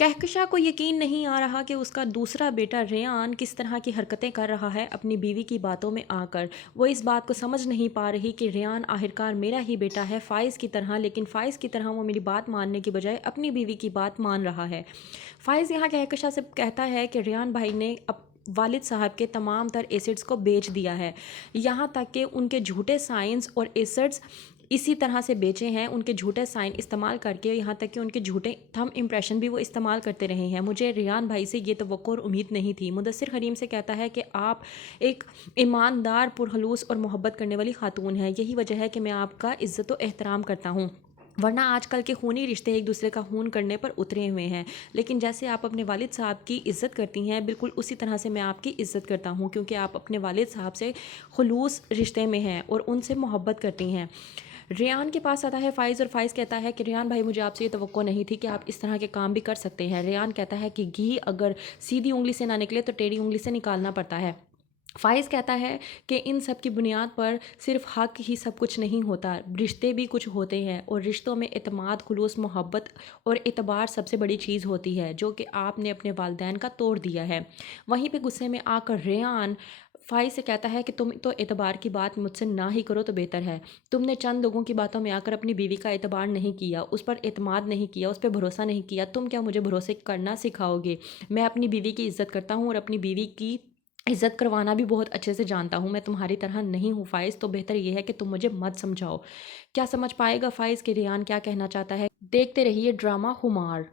कहकशा को यकीन नहीं आ रहा कि उसका दूसरा बेटा रेयान किस तरह की हरकतें कर रहा है अपनी बीवी की बातों में आकर। वो इस बात को समझ नहीं पा रही कि रेयान आखिरकार मेरा ही बेटा है फ़ाइज़ की तरह, लेकिन फ़ाइज़ की तरह वो मेरी बात मानने की बजाय अपनी बीवी की बात मान रहा है। फ़ाइज़ यहाँ कहकशा से कहता है कि रेयान भाई ने वालिद साहब के तमाम तर एसिड्स को बेच दिया है, यहाँ तक कि उनके झूठे साइंस और एसिड्स इसी तरह से बेचे हैं, उनके झूठे साइन इस्तेमाल करके, यहाँ तक कि उनके झूठे थंब इम्प्रेशन भी वो इस्तेमाल करते रहे हैं। मुझे रेयान भाई से ये तवक्को और उम्मीद नहीं थी। मुदस्सिर करीम से कहता है कि आप एक ईमानदार, पुरखलूस और मोहब्बत करने वाली खातून हैं, यही वजह है कि मैं आपका इज़्ज़त और एहतराम करता हूँ, वरना आजकल के खूनी रिश्ते एक दूसरे का खून करने पर उतरे हुए हैं। लेकिन जैसे आप अपने वालिद साहब की इज़्ज़त करती हैं, बिल्कुल उसी तरह से मैं आपकी इज़्ज़त करता हूँ, क्योंकि आप अपने वालिद साहब से खुलूस रिश्ते में हैं और उनसे मोहब्बत करती हैं। रेयान के पास आता है फ़ाइज़ और फ़ाइज़ कहता है कि रेयान भाई, मुझे आपसे ये तवक्को नहीं थी कि आप इस तरह के काम भी कर सकते हैं। रेयान कहता है कि घी अगर सीधी उंगली से ना निकले तो टेढ़ी उंगली से निकालना पड़ता है। फ़ाइज़ कहता है कि इन सब की बुनियाद पर सिर्फ़ हक़ ही सब कुछ नहीं होता, रिश्ते भी कुछ होते हैं, और रिश्तों में एतमाद, खुलूस, मोहब्बत और एतबार सबसे बड़ी चीज़ होती है, जो कि आपने अपने वालिदैन का तोड़ दिया है। वहीं पे गुस्से में आकर रेयान फ़ाइज़ से कहता है कि तुम तो एतबार की बात मुझसे ना ही करो तो बेहतर है। तुमने चंद लोगों की बातों में आकर अपनी बीवी का एतबार नहीं किया, उस पर एतमाद नहीं किया, उस पर भरोसा नहीं किया। तुम क्या मुझे भरोसे करना सिखाओगे? मैं अपनी बीवी की इज़्ज़त करता हूँ और अपनी बीवी की इज़्ज़त करवाना भी बहुत अच्छे से जानता हूँ। मैं तुम्हारी तरह नहीं हूँ फ़ाइज़, तो बेहतर ये है कि तुम मुझे मत समझाओ। क्या समझ पाएगा फ़ाइज़ कि रेयान क्या कहना चाहता है? देखते रहिए ड्रामा खुमार।